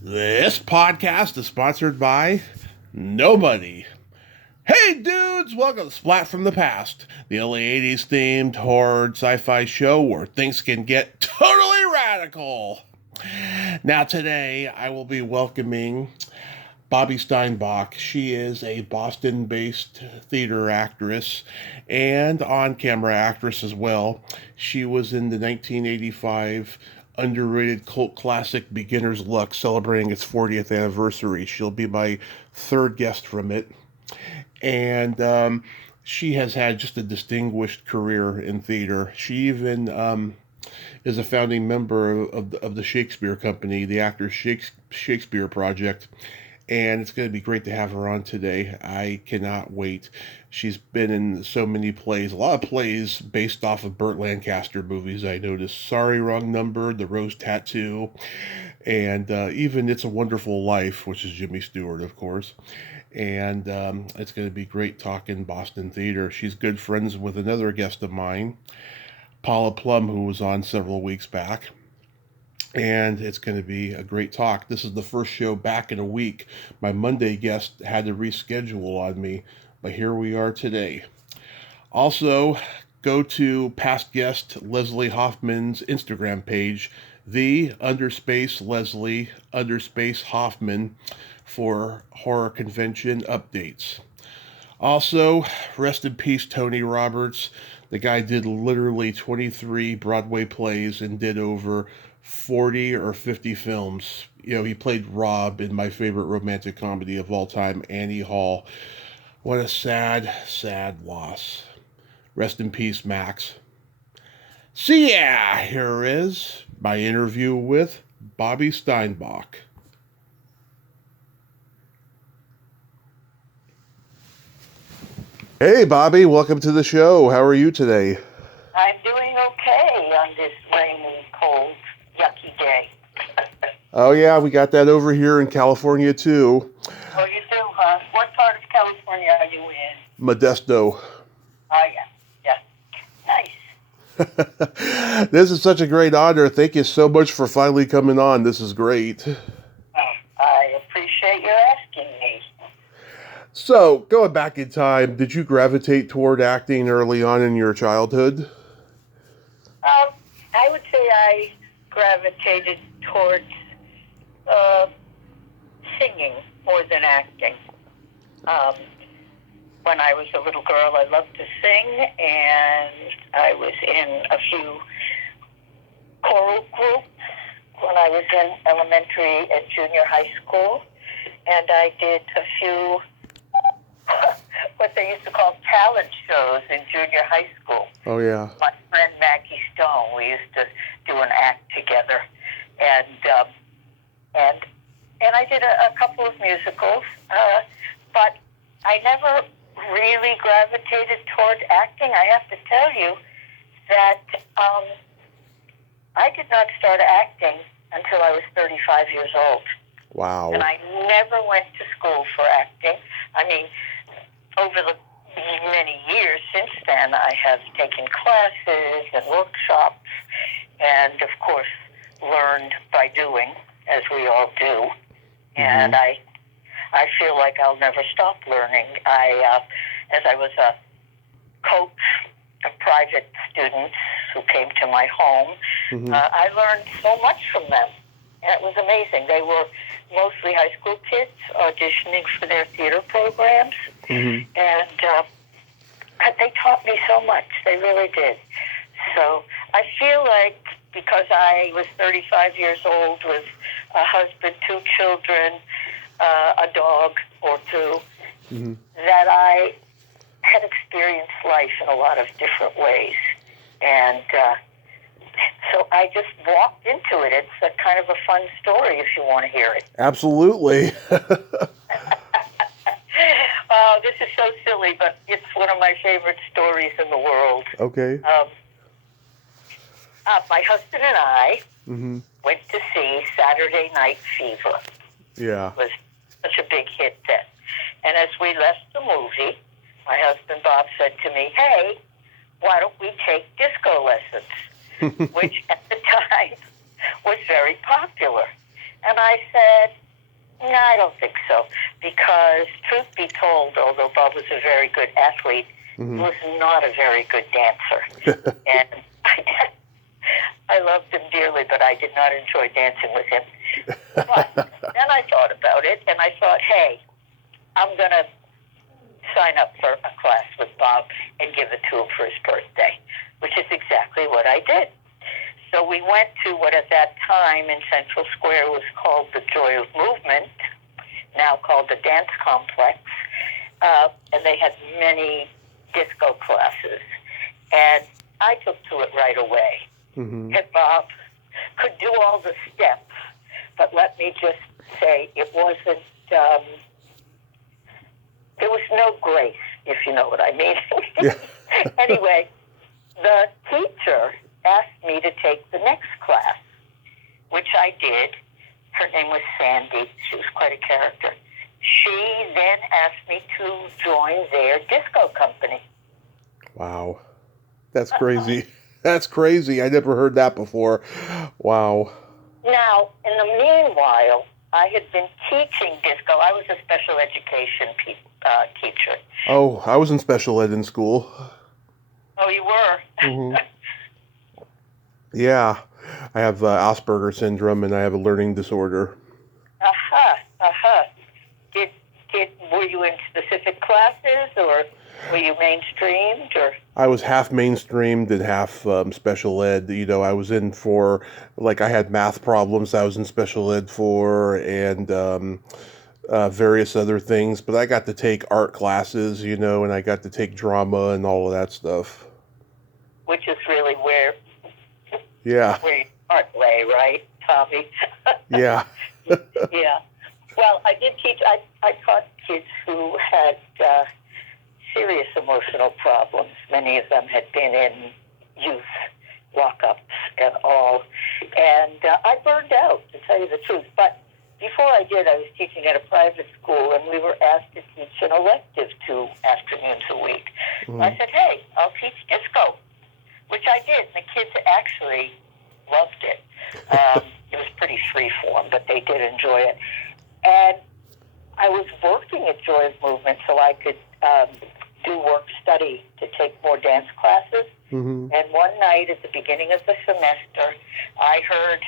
This podcast is sponsored by nobody. Hey dudes, welcome to Splat from the Past, the only 80s themed horror sci-fi show where things can get totally radical. Now today I will be welcoming Bobbie Steinbach. She is a Boston-based theater actress and on-camera actress as well. She was in the 1985 underrated cult classic Beginner's Luck, celebrating its 40th anniversary. She'll be my third guest from it. And she has had just a distinguished career in theater. She even is a founding member of the Shakespeare Company, the Actors Shakespeare Project. And it's going to be great to have her on today. I cannot wait. She's been in so many plays, a lot of plays based off of Burt Lancaster movies, I noticed. Sorry, Wrong Number, The Rose Tattoo, and even It's a Wonderful Life, which is Jimmy Stewart, of course. And it's going to be great talking Boston theater. She's good friends with another guest of mine, Paula Plum, who was on several weeks back. And it's going to be a great talk. This is the first show back in a week. My Monday guest had to reschedule on me, but here we are today. Also, go to past guest Leslie Hoffman's Instagram page, _Leslie_Hoffman, for horror convention updates. Also, rest in peace, Tony Roberts. The guy did literally 23 Broadway plays and did over 40 or 50 films. You know, he played Rob in my favorite romantic comedy of all time, Annie Hall. What a sad, sad loss. Rest in peace, Max. So yeah, here is my interview with Bobbie Steinbach. Hey, Bobbie, welcome to the show. How are you today? I'm doing okay on this rainy, cold, yucky day. Oh, yeah, we got that over here in California, too. Oh, you do, huh? What part of California are you in? Modesto. Oh, yeah. Nice. This is such a great honor. Thank you so much for finally coming on. This is great. Oh, I appreciate you asking me. So, going back in time, did you gravitate toward acting early on in your childhood? I would say I gravitated towards singing more than acting. When I was a little girl, I loved to sing, and I was in a few choral groups when I was in elementary and junior high school, and I did a few what they used to call talent shows in junior high school. Oh, yeah. My friend Maggie Stone, we used to do an act together, and I did a couple of musicals, but I never really gravitated toward acting. I have to tell you that I did not start acting until I was 35 years old. Wow. And I never went to school for acting. I mean, over the many years since then, I have taken classes and workshops and, of course, learned by doing, as we all do. And I feel like I'll never stop learning. As I was a coach of private students who came to my home, I learned so much from them. And it was amazing. They were mostly high school kids auditioning for their theater programs. And they taught me so much. They really did. So I feel like because I was 35 years old with a husband, 2 children, a dog or 2, that I had experienced life in a lot of different ways. And so I just walked into it. It's a kind of a fun story if you want to hear it. Absolutely. Oh, this is so silly, but it's one of my favorite stories in the world. Okay. My husband and I went to see Saturday Night Fever. Yeah. It was such a big hit then. And as we left the movie, my husband Bob said to me, "Hey, why don't we take disco lessons?" Which at the time was very popular. And I said, no, I don't think so. Because, truth be told, although Bob was a very good athlete, he was not a very good dancer. And I loved him dearly, but I did not enjoy dancing with him. But then I thought about it, and I thought, hey, I'm going to sign up for a class with Bob and give it to him for his birthday, which is exactly what I did. So we went to what at that time in Central Square was called the Joy of Movement, now called the Dance Complex, and they had many disco classes. And I took to it right away. And Bob could do all the steps, but let me just say it wasn't, there was no grace, if you know what I mean. Yeah. Anyway, the teacher asked me to take the next class, which I did. Her name was Sandy. She was quite a character. She then asked me to join their disco company. Wow. That's crazy. That's crazy. I never heard that before. Wow. Now, in the meanwhile, I had been teaching disco. I was a special education teacher. Oh, I was in special ed in school. Oh, you were? Yeah. I have Asperger's syndrome, and I have a learning disorder. Were you in specific classes, or were you mainstreamed, or? I was half mainstreamed and half special ed. You know, I was in for, like, I had math problems I was in special ed for, and various other things. But I got to take art classes, you know, and I got to take drama and all of that stuff. Which is really where your heart lay, right, Tommy? Yeah. Yeah. Well, I did teach. I taught kids who had serious emotional problems. Many of them had been in youth lockups and all. And I burned out, to tell you the truth. But before I did, I was teaching at a private school, and we were asked to teach an elective 2 afternoons a week. I said, hey, I'll teach disco, which I did. And the kids actually loved it. It was pretty free-form, but they did enjoy it. And I was working at Joy of Movement so I could do work-study to take more dance classes. And one night at the beginning of the semester, I heard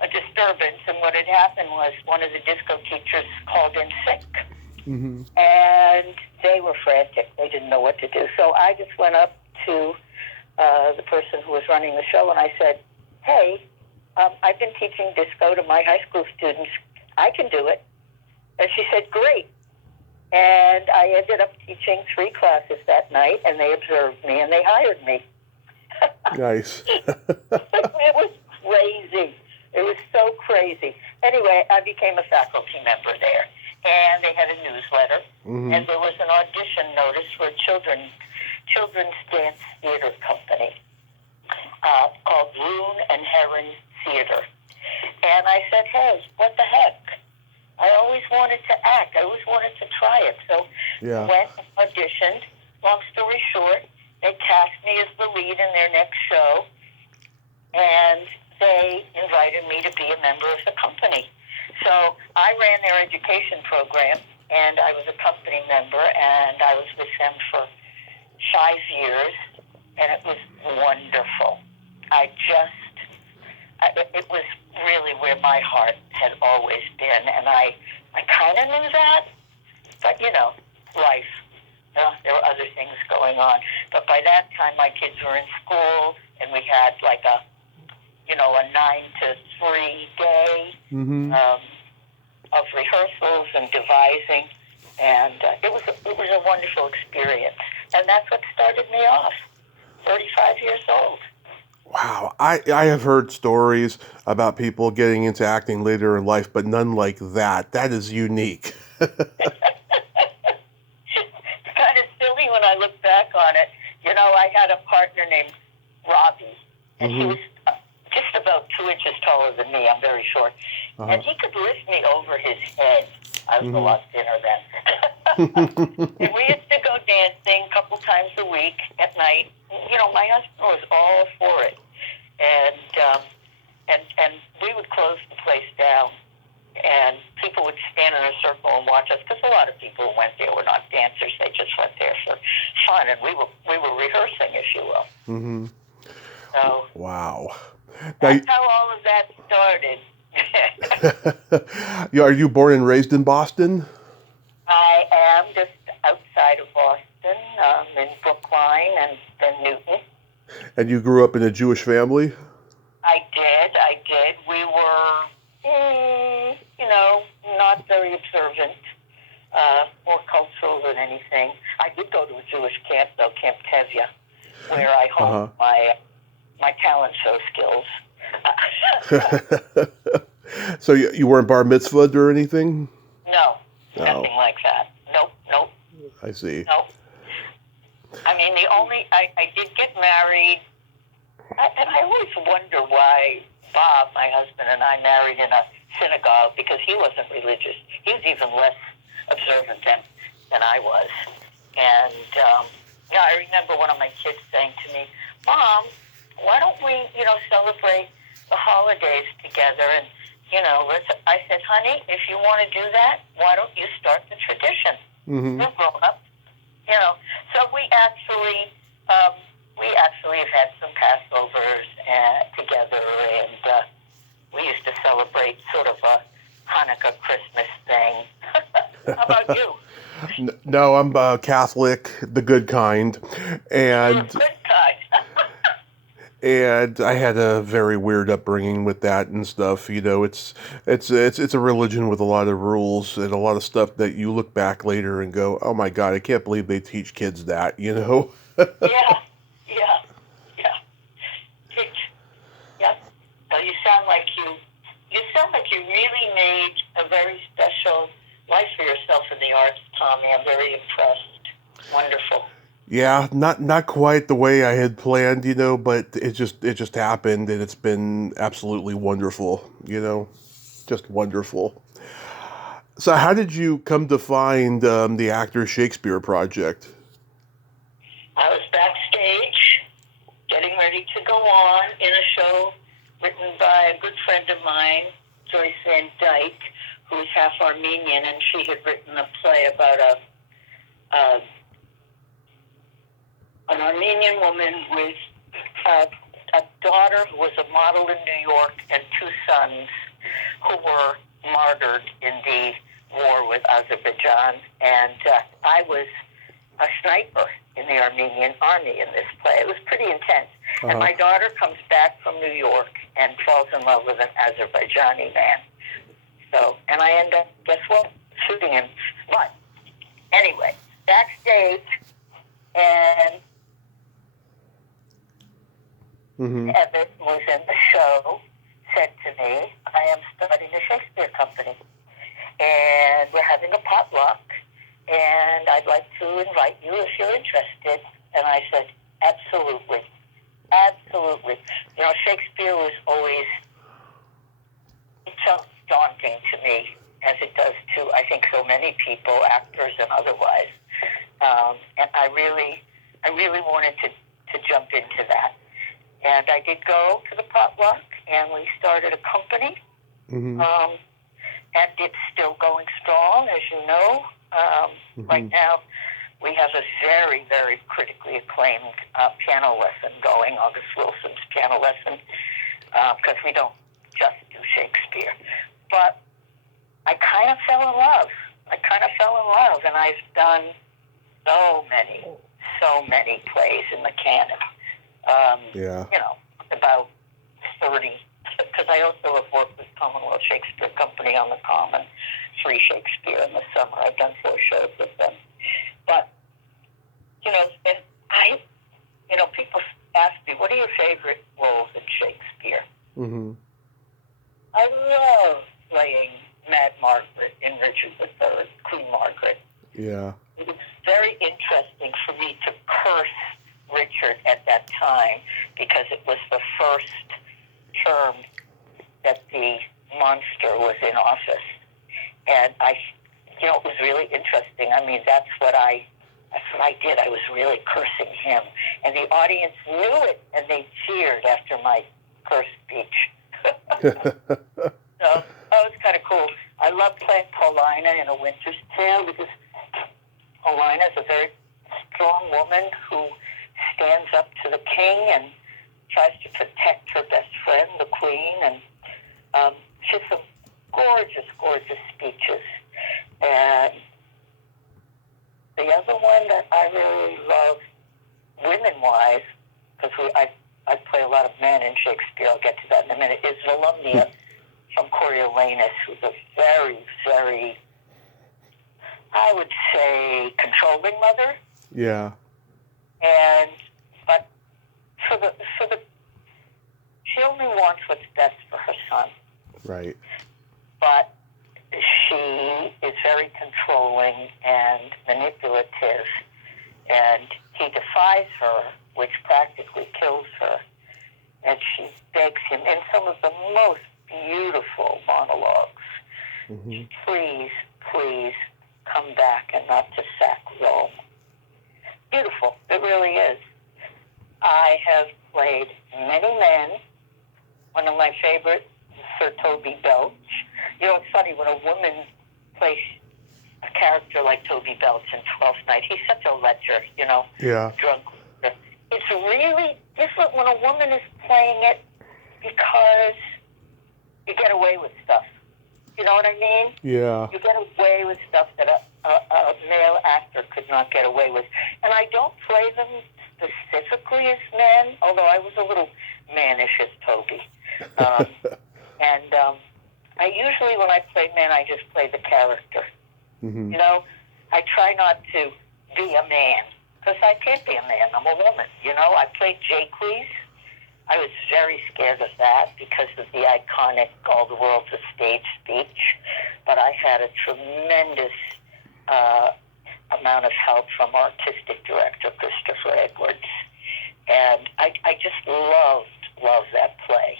a disturbance, and what had happened was one of the disco teachers called in sick. And they were frantic. They didn't know what to do. So I just went up to the person who was running the show, and I said, hey, I've been teaching disco to my high school students. I can do it. And she said, great. And I ended up teaching 3 classes that night, and they observed me, and they hired me. Nice. It was crazy. It was so crazy. Anyway, I became a faculty member there, and they had a newsletter, and there was an audition notice for a children's dance theater company called Loon and Heron Theater. And I said, hey, what the heck? I always wanted to act. I always wanted to try it. So I went and auditioned. Long story short, they cast me as the lead in their next show, and they invited me to be a member of the company. So I ran their education program, and I was a company member, and I was with them for 5 years, and it was wonderful. It was really where my heart had always been, and I kind of knew that, but, you know, life. There were other things going on. But by that time, my kids were in school, and we had like a 9 to 3 day of rehearsals and devising, and it was a wonderful experience. And that's what started me off, 35 years old. Wow. I have heard stories about people getting into acting later in life, but none like that. That is unique. It's kind of silly when I look back on it. You know, I had a partner named Robbie, and he was just about 2 inches taller than me. I'm very short. And he could lift me over his head. I was a lot thinner then. And we used to go dancing a couple times a week at night. You know, my husband was all for it. And we would close the place down And people would stand in a circle and watch us, because a lot of people who went there were not dancers. They just went there for fun, and we were rehearsing, if you will. Mm-hmm. So Wow. that's how all of that started. Are you born and raised in Boston? I am just outside of Boston, in Brookline and then Newton. And you grew up in a Jewish family? I did. We were, not very observant, more cultural than anything. I did go to a Jewish camp, though, Camp Tevye, where I honed my talent show skills. So you weren't bar mitzvahed or anything? No, nothing like that. Nope. I see. Nope. I mean, I did get married, and I always wonder why Bob, my husband, and I married in a synagogue, because he wasn't religious. He was even less observant than I was. And, I remember one of my kids saying to me, Mom, why don't we, celebrate the holidays together? And, I said, honey, if you want to do that, why don't you start the tradition? Mm-hmm. We're grown up. So we actually have had some Passovers together, and we used to celebrate sort of a Hanukkah Christmas thing. How about you? No, I'm Catholic, the good kind, and You're a good kind. and I had a very weird upbringing with that and stuff. It's a religion with a lot of rules and a lot of stuff that you look back later and go, oh my God, I can't believe they teach kids that. Yeah. Well, you sound like you really made a very special life for yourself in the arts, Tommy. I'm very impressed. Wonderful. Yeah, not quite the way I had planned, but it just happened, and it's been absolutely wonderful, just wonderful. So how did you come to find the Actors Shakespeare Project? I was backstage getting ready to go on in a show written by a good friend of mine, Joyce Van Dyke, who is half Armenian, and she had written a play about an Armenian woman with a daughter who was a model in New York and two sons who were martyred in the war with Azerbaijan. And I was a sniper in the Armenian army in this play. It was pretty intense. Uh-huh. And my daughter comes back from New York and falls in love with an Azerbaijani man. So, and I end up, guess what? Shooting him. But anyway, backstage, and Evan was in the show, said to me, I am starting a Shakespeare company, and we're having a potluck, and I'd like to invite you if you're interested. And I said, absolutely. Absolutely. Shakespeare was always, it felt daunting to me, as it does to, I think, so many people, actors and otherwise. And I really wanted to jump into that. And I did go to the potluck, and we started a company. Mm-hmm. And it's still going strong, as you know. Right now, we have a very, very critically acclaimed piano lesson going, August Wilson's piano lesson, because we don't just do Shakespeare. But I kind of fell in love. And I've done so many plays in the canon. About 30, because I also have worked with Commonwealth Shakespeare Company on the Common, Free Shakespeare in the summer. I've done 4 shows with them. But, and people ask me, what are your favorite roles in Shakespeare? Mm-hmm. I love playing Mad Margaret in Richard III, Queen Margaret. Yeah. It was very interesting for me to curse Richard at that time, because it was the first term that the monster was in office. And it was really interesting. I mean, that's what I did. I was really cursing him. And the audience knew it, and they cheered after my curse speech. So that was kind of cool. I love playing Paulina in A Winter's Tale because Paulina is a very strong woman who stands up to the king and tries to protect her best friend, the queen, and she has some gorgeous, gorgeous speeches. And the other one that I really love, women-wise, because I play a lot of men in Shakespeare, I'll get to that in a minute, is Volumnia from Coriolanus, who's a very, very, I would say, controlling mother. Yeah. But she only wants what's best for her son. Right. But she is very controlling and manipulative, and he defies her, which practically kills her. And she begs him in some of the most beautiful monologues, please, please come back and not to sack Rome. Beautiful. It really is. I have played many men. One of my favorites is Sir Toby Belch. You know, it's funny, when a woman plays a character like Toby Belch in Twelfth Night, he's such a lecher, you know, drunk. It's really different when a woman is playing it because you get away with stuff. You know what I mean? Yeah. You get away with stuff that a male actor could not get away with. And I don't play them specifically as men, although I was a little mannish as Toby. I usually, when I play men, I just play the character. You know, I try not to be a man, because I can't be a man. I'm a woman, you know. I played Jaques. I was very scared of that because of the iconic All the World's a Stage speech. But I had a tremendous amount of help from artistic director Christopher Edwards. And I just loved that play,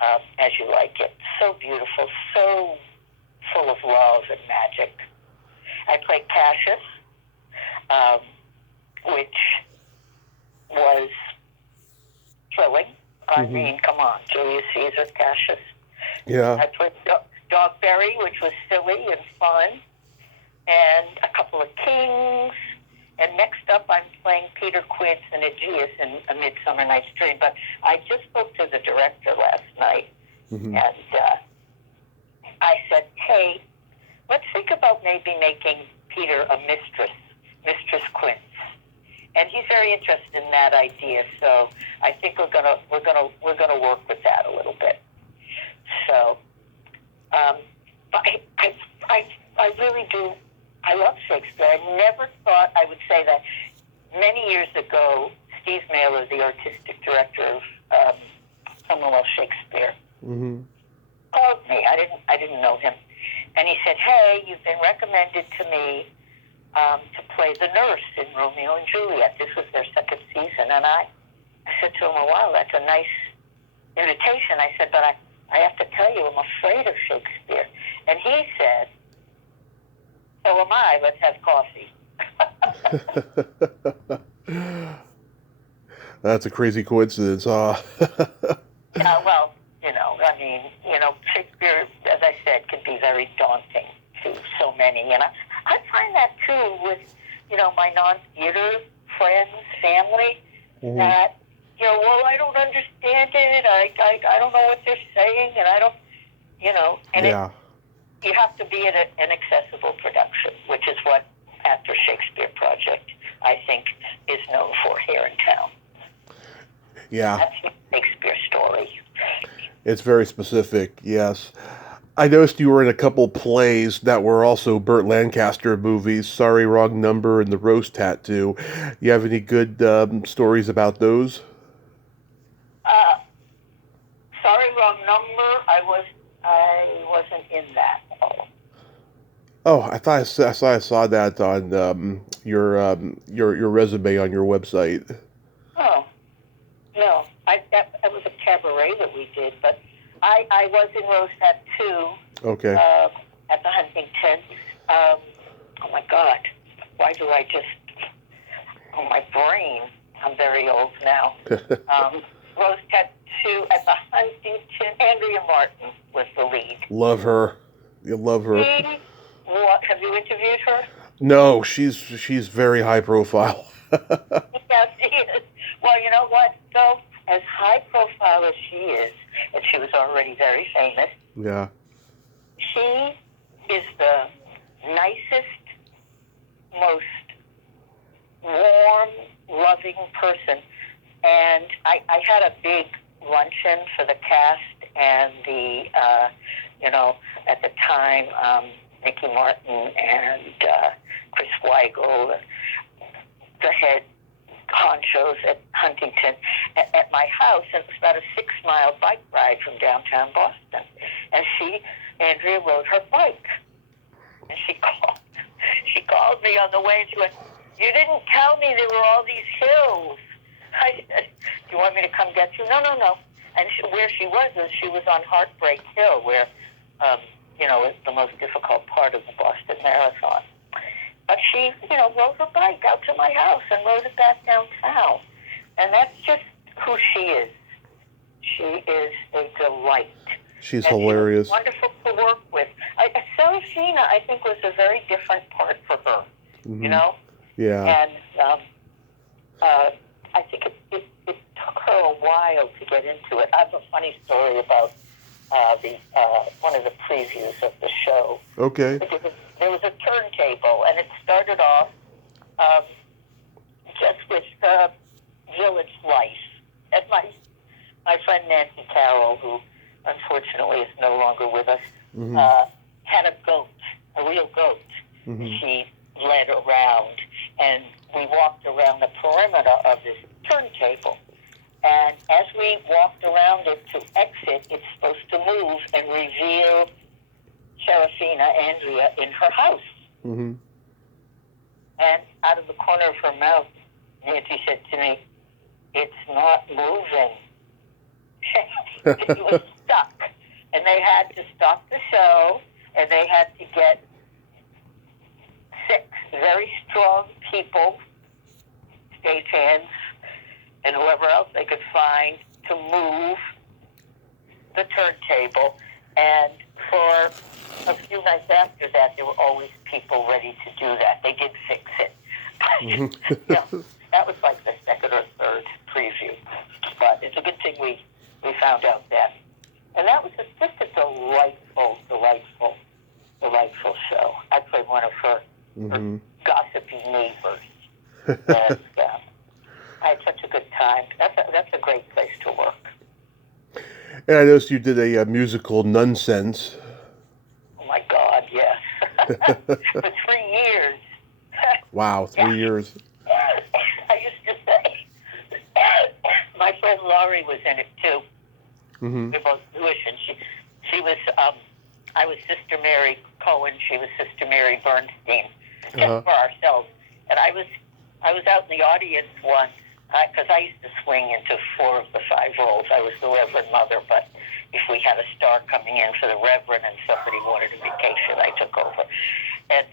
As You Like It. So beautiful, so full of love and magic. I played Cassius, which was thrilling. I mean, come on, Julius Caesar, Cassius. Yeah. I played Dogberry, which was silly and fun, and a couple of kings. And next up, I'm playing Peter Quince and Aegeus in A Midsummer Night's Dream. But I just spoke to the director last night, and I said, hey, let's think about maybe making Peter a Mistress Quince. And he's very interested in that idea, so I think we're gonna work with that a little bit. So, but I really do. I love Shakespeare. I never thought I would say that. Many years ago, Steve Mailer, the artistic director of Commonwealth Shakespeare, called me. I didn't know him, and he said, "Hey, you've been recommended to me to play the nurse in Romeo and Juliet. This was their second season." And I said to him, "Oh, wow, that's a nice invitation." I said, "But I have to tell you, I'm afraid of Shakespeare." And he said, "So am I. Let's have coffee." That's a crazy coincidence, huh? Yeah, well, Shakespeare, as I said, can be very daunting to so many. And I find that, too, with, my non-theater friends, family, that, well, I don't understand it. I don't know what they're saying, and I don't, and yeah. You have to be at an accessible production, which is what Actor Shakespeare Project, I think, is known for here in town. Yeah. That's the Shakespeare story. It's very specific, yes. I noticed you were in a couple plays that were also Burt Lancaster movies, Sorry, Wrong Number and The Rose Tattoo. You have any good stories about those? Sorry, Wrong Number, I wasn't in that. Oh, I thought I saw that on your resume on your website. Oh, no. That was a cabaret that we did, but I was in Rose Tattoo. Okay. At the Huntington. Oh my God. Why do I just... Oh, my brain. I'm very old now. Rose Tattoo at the Huntington. Andrea Martin was the lead. Love her. You love her. What, have you interviewed her? No, she's very high profile. Yes, she is. Well, you know what, though? As high profile as she is, and she was already very famous, Yeah. she is the nicest, most warm, loving person. And I had a big luncheon for the cast and the, at the time, Nicky Martin and Chris Weigel, the head honchos at Huntington, at my house. And it was about a 6-mile bike ride from downtown Boston. And Andrea rode her bike. And she called me on the way and she went, "You didn't tell me there were all these hills." I said, "Do you want me to come get you?" No. And where she was on Heartbreak Hill, where, it's the most difficult part of the Boston Marathon. But she, rode her bike out to my house and rode it back downtown. And that's just who she is. She is a delight. She's and hilarious. She was wonderful to work with. Serafina, I think, was a very different part for her, Mm-hmm. Yeah. And I think it took her a while to get into it. I have a funny story about one of the previews of the show. Okay. There was a turntable, and it started off just with village life. And my friend Nancy Carroll, who unfortunately is no longer with us, Mm-hmm. had a goat, a real goat. Mm-hmm. She led around, and we walked around the perimeter of this turntable. And as we walked around it to exit, it's supposed to move and reveal Serafina, Andrea, in her house. Mm-hmm. And out of the corner of her mouth, Nancy said to me, "It's not moving." It was stuck. And they had to stop the show, and they had to get 6 very strong people, stagehands, and whoever else they could find to move the turntable. And for a few nights after that, there were always people ready to do that. They did fix it. Mm-hmm. That was like the second or third preview. But it's a good thing we found out that. And that was just a delightful show. I played one of her gossipy neighbors. And I had such a good time. That's a great place to work. And I noticed you did a musical, Nonsense. Oh my God, yes. For 3 years. Wow, 3 years. I used to say, my friend Laurie was in it too. Mm-hmm. We're both Jewish, and she was, I was Sister Mary Cohen, she was Sister Mary Bernstein, just for ourselves. And I was out in the audience once, because I used to swing into 4 of the 5 roles. I was the Reverend Mother, but if we had a star coming in for the Reverend and somebody wanted a vacation, I took over. And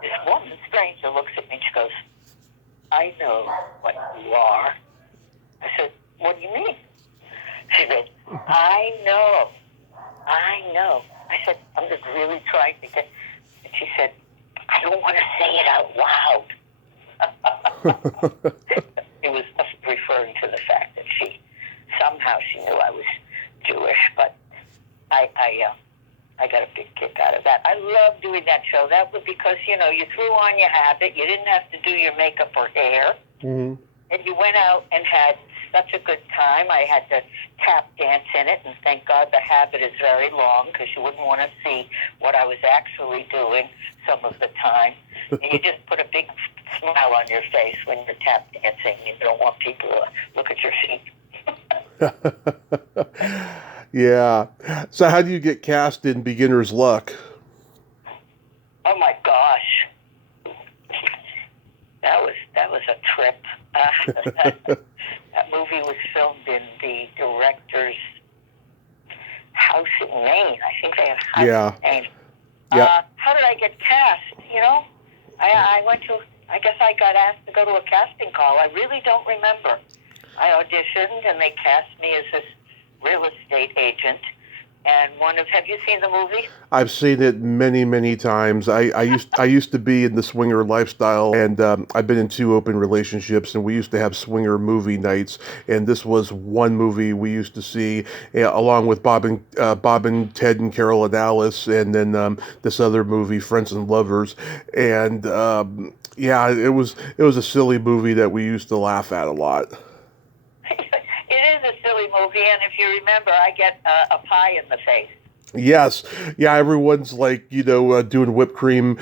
this woman, stranger, looks at me and she goes, "I know what you are." I said, "What do you mean?" She said, I know. I said, "I'm just really trying to get..." And she said, "I don't want to say it out loud." It was referring to the fact that somehow she knew I was Jewish, but I got a big kick out of that. I love doing that show. That was because, you threw on your habit. You didn't have to do your makeup or hair. Mm-hmm. And you went out and had such a good time. I had to tap dance in it, and thank God the habit is very long because you wouldn't want to see what I was actually doing some of the time. And you just put a big smile on your face when you're tap dancing. You don't want people to look at your feet. Yeah. So how do you get cast in Beginner's Luck? Oh my gosh. That was a trip. That movie was filmed in the director's house in Maine. I think they have house in Maine. Yeah. How did I get cast? I guess I got asked to go to a casting call. I really don't remember. I auditioned and they cast me as this real estate agent. And have you seen the movie? I've seen it many, many times. I used to be in the swinger lifestyle, and I've been in 2 open relationships, and we used to have swinger movie nights. And this was one movie we used to see, along with Bob and Ted and Carol and Alice, and then this other movie, Friends and Lovers. And yeah, it was a silly movie that we used to laugh at a lot. It is a silly movie, and if you remember, I get a pie in the face. Yes, yeah, everyone's like, doing whipped cream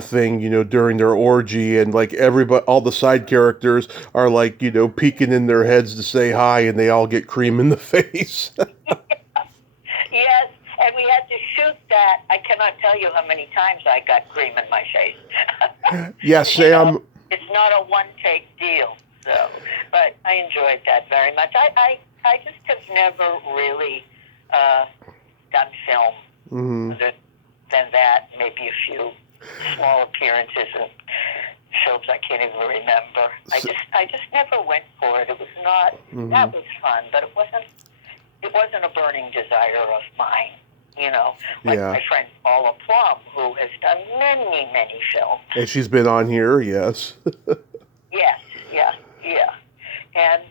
thing, during their orgy, and like everybody, all the side characters are like, peeking in their heads to say hi, and they all get cream in the face. Yes, and we had to shoot that. I cannot tell you how many times I got cream in my face. Yeah, Sam. It's not a one-take deal, so, but I enjoyed that very much. I just have never really done film other than that, maybe a few small appearances in shows I can't even remember. I just never went for it. It was not, that was fun, but it wasn't a burning desire of mine. Like my friend Paula Plum, who has done many, many films. And she's been on here, yes. Yes, yeah. And,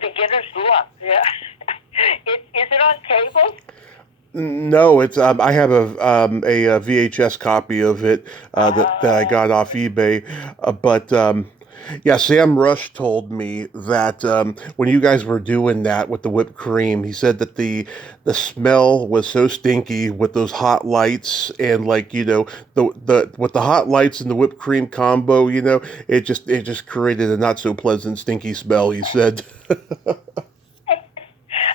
beginner's luck, yeah. Is it on cable? No, it's I have a VHS copy of it that I got off eBay, but yeah, Sam Rush told me that when you guys were doing that with the whipped cream, he said that the smell was so stinky with those hot lights, and like the with the hot lights and the whipped cream combo, it just created a not so pleasant stinky smell. He said.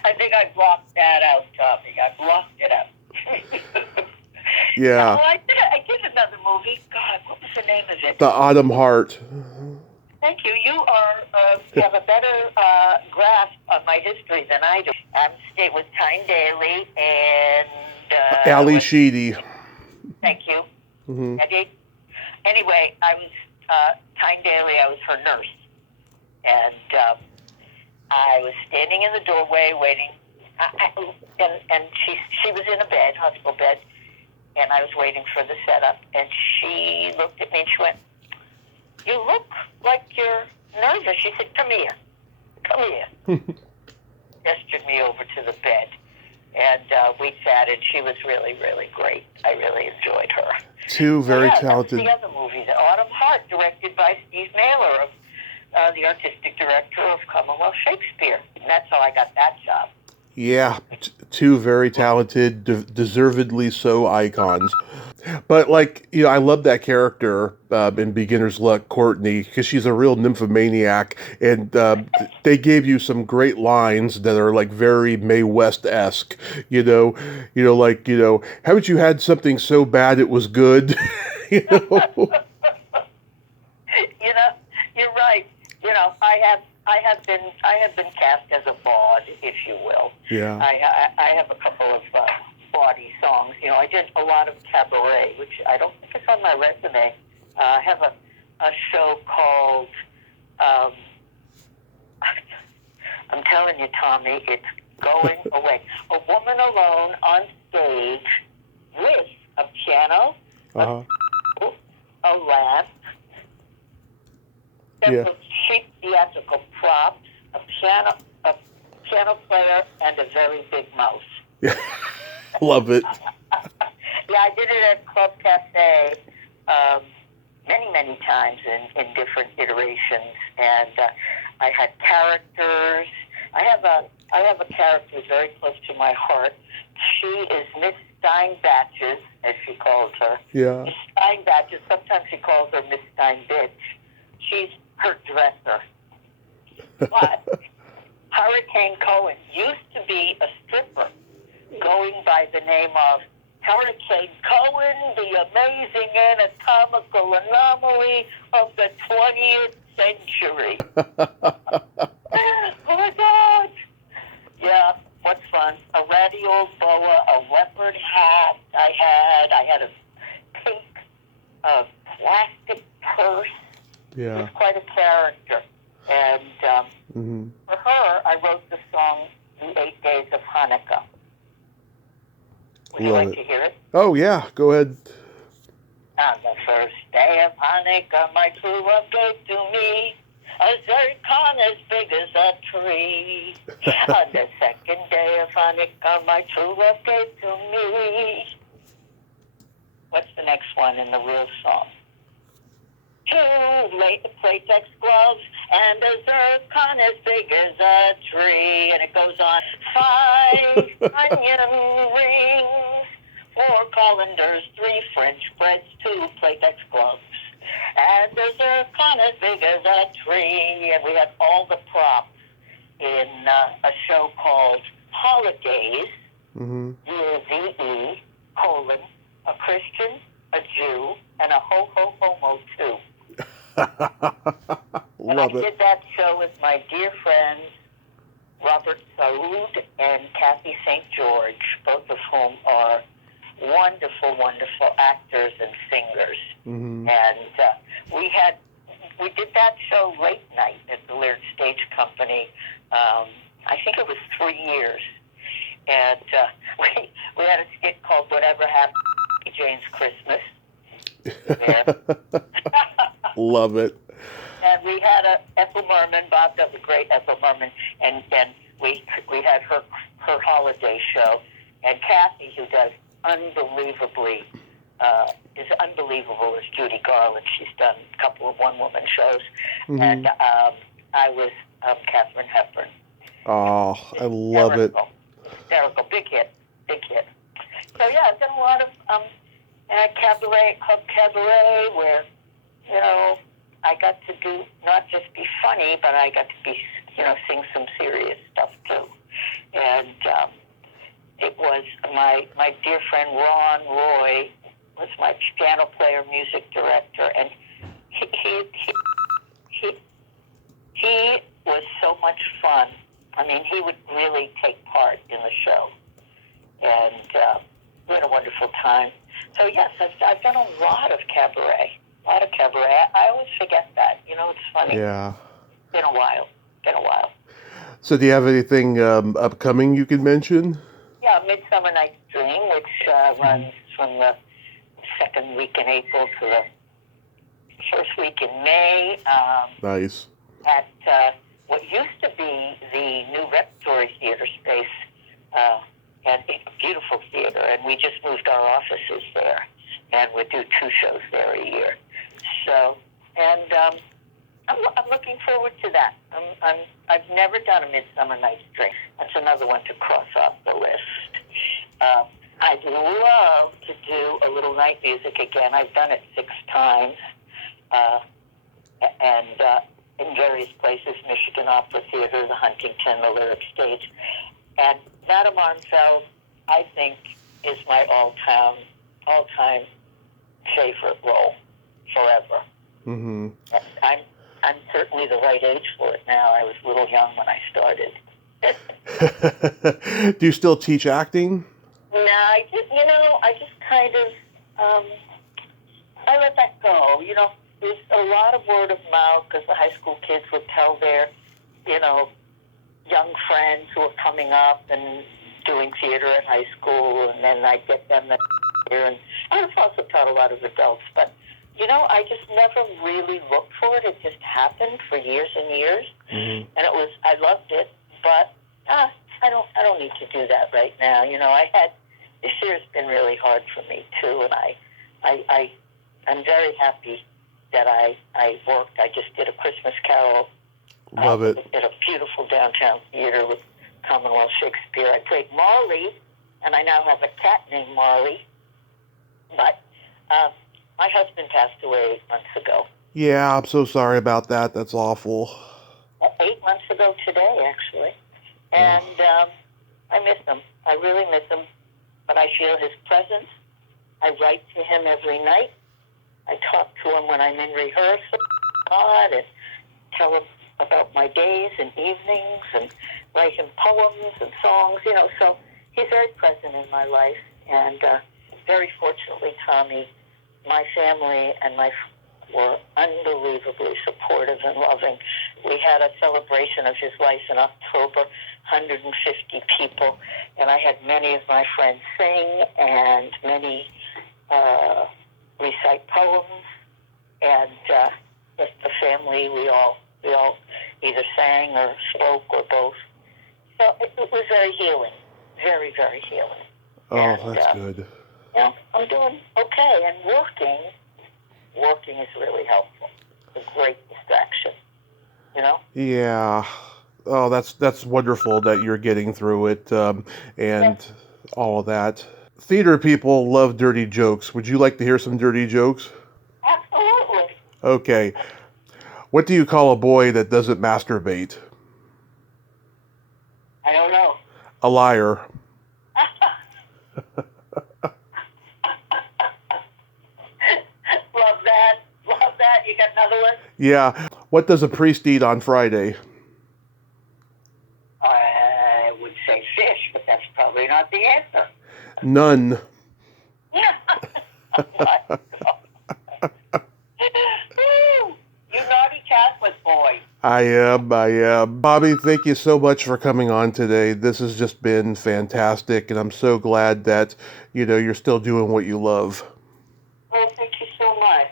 I think I blocked that out, Tommy. I blocked it out. Yeah. Well, I did another movie. God, what was the name of it? The Autumn Heart. Thank you. You have a better grasp on my history than I do. It was Tyne Daly and... Ali Sheedy. Thank you. Mm-hmm. Anyway, I was Tyne Daly. I was her nurse. And I was standing in the doorway waiting. And she was in a bed, hospital bed. And I was waiting for the setup. And she looked at me and she went, "You look like you're nervous." She said, "Come here. Come here." Gestured me over to the bed. And we chatted. She was really, really great. I really enjoyed her. Two very talented. The other movie, The Autumn Heart, directed by Steve Mailer, the artistic director of Commonwealth Shakespeare. And that's how I got that job. Yeah, two very talented, deservedly so icons. But I love that character in Beginner's Luck, Courtney, because she's a real nymphomaniac, and they gave you some great lines that are like very Mae West-esque. Haven't you had something so bad it was good? You're right. I have been cast as a bawd, if you will. Yeah. I have a couple of bawdy songs. I did a lot of cabaret, which I don't think it's on my resume. I have a show called, I'm telling you, Tommy, it's going away. A woman alone on stage with a piano, a lamp, several cheap theatrical props, a piano player, and a very big mouse. Yeah, love it. Yeah, I did it at Club Cafe many, many times in different iterations, and I had characters. I have a character who's very close to my heart. She is Miss Steinbach, as she calls her. Yeah. Miss Steinbach. Sometimes she calls her Miss Steinbitch. She's her dresser. But Hurricane Cohen used to be a stripper going by the name of Hurricane Cohen, the amazing anatomical anomaly of the 20th century. Oh my God! Yeah, what's fun? A ratty old boa, a leopard hat I had a pink plastic purse. Yeah. It was quite a character. And for her, I wrote the song the 8 days of Hanukkah. Would you Love like it. to hear it? Oh, yeah. Go ahead. On the first day of Hanukkah, my true love gave to me a zircon as big as a tree. On the second day of Hanukkah, my true love gave to me. What's the next one in the real song? 2 latex gloves and a zircon as big as a tree. And it goes on. 5 onion rings, 4 colanders, 3 French breads, 2 latex gloves, and a zircon as big as a tree. And we had all the props in a show called Holidays, Z-E, colon, a Christian, a Jew, and a ho-ho-homo too. And I did that show with my dear friends Robert Saoud and Kathy St. George, both of whom are wonderful, wonderful actors and singers. And we did that show late night at the Lyric Stage Company. I think it was 3 years. And we had a skit called Whatever Happened to Jane's Christmas. Love it. And we had Ethel Merman, Bob does a great Ethel Merman, and we had her holiday show. And Kathy, who does is unbelievable as Judy Garland. She's done a couple of one-woman shows. And I was Katharine Hepburn. Oh, I love it. Hysterical. Big hit. So, yeah, I've done a lot of cabaret, Club Cabaret, where, I got to do not just be funny, but I got to be, sing some serious stuff, too. And it was my dear friend Ron Roy was my piano player, music director, and he was so much fun. I mean, he would really take part in the show, and we had a wonderful time. So yes, I've done a lot of cabaret. I always forget that. It's funny. Yeah. Been a while. So do you have anything upcoming you can mention? Yeah, Midsummer Night's Dream, which runs from the second week in April to the first week in May. Nice. At what used to be the new Repertory Theater space, and a beautiful theater, and we just moved our offices there, and we do 2 shows there a year. So, and I'm looking forward to that. I've never done a Midsummer Night's Dream. That's another one to cross off the list. I'd love to do a little night music again. I've done it 6 times, and in various places, Michigan Opera Theater, the Huntington, the Lyric Stage. And Madame Armfeld, I think, is my all-time favorite role forever. I'm certainly the right age for it now. I was a little young when I started. Do you still teach acting? No, I just kind of, I let that go. There's a lot of word of mouth because the high school kids would tell their, young friends who are coming up and doing theater at high school, and then I'd get them here. And I've also taught a lot of adults, but, I just never really looked for it. It just happened for years and years, and I loved it, but I don't need to do that right now. This year's been really hard for me too, and I'm very happy that I worked. I just did a Christmas Carol. Love it. At a beautiful downtown theater with Commonwealth Shakespeare. I played Marley, and I now have a cat named Marley. But my husband passed away 8 months ago. Yeah, I'm so sorry about that. That's awful. 8 months ago today, actually. And I miss him. I really miss him. But I feel his presence. I write to him every night. I talk to him when I'm in rehearsal. And tell him about my days and evenings and write him poems and songs, so he's very present in my life. And very fortunately, Tommy, my family and were unbelievably supportive and loving. We had a celebration of his life in October 150 people, and I had many of my friends sing and many recite poems, and just the family, we all either sang or spoke or both. So it was very healing, very, very healing. Oh, And, that's good. I'm doing okay, and working is really helpful. It's a great distraction, Yeah. Oh, that's wonderful that you're getting through it, and all of that. Theater people love dirty jokes. Would you like to hear some dirty jokes? Absolutely. Okay. What do you call a boy that doesn't masturbate? I don't know. A liar. Love that. You got another one? Yeah. What does a priest eat on Friday? I would say fish, but that's probably not the answer. None. Oh my God. You naughty Catholic boy. I am. Bobbie, thank you so much for coming on today. This has just been fantastic, and I'm so glad that, you're still doing what you love. Well, thank you so much.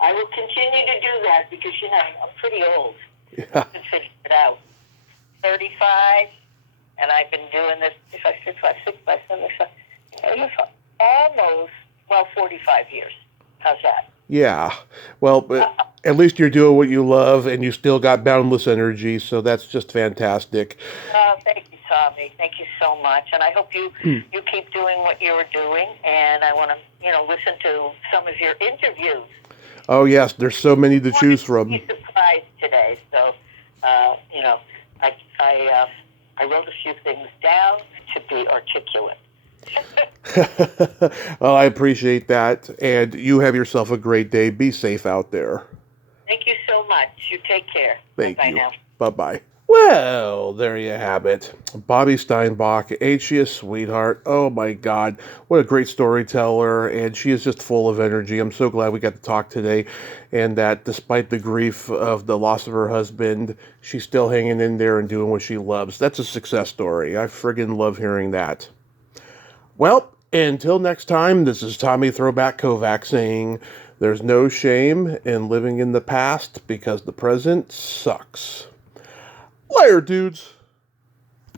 I will continue to do that because, I'm pretty old. Yeah. I can figure it out. 35, and I've been doing this, almost 45 years. How's that? Yeah. Well, but at least you're doing what you love, and you still got boundless energy, so that's just fantastic. Thank you, Tommy. Thank you so much, and I hope you keep doing what you're doing. And I want to, listen to some of your interviews. Oh yes, there's so many to choose from. I'm surprised today, so I wrote a few things down to be articulate. Well, I appreciate that, and you have yourself a great day. Be safe out there. Thank you so much. You take care. Thank Bye you. now. Bye-bye. Well, there you have it. Bobbie Steinbach, ain't she a sweetheart? Oh my God, what a great storyteller, and she is just full of energy. I'm so glad we got to talk today, and that despite the grief of the loss of her husband, she's still hanging in there and doing what she loves. That's a success story. I friggin' love hearing that. Well, until next time, this is Tommy Throwback Kovac saying, there's no shame in living in the past because the present sucks. Later, dudes.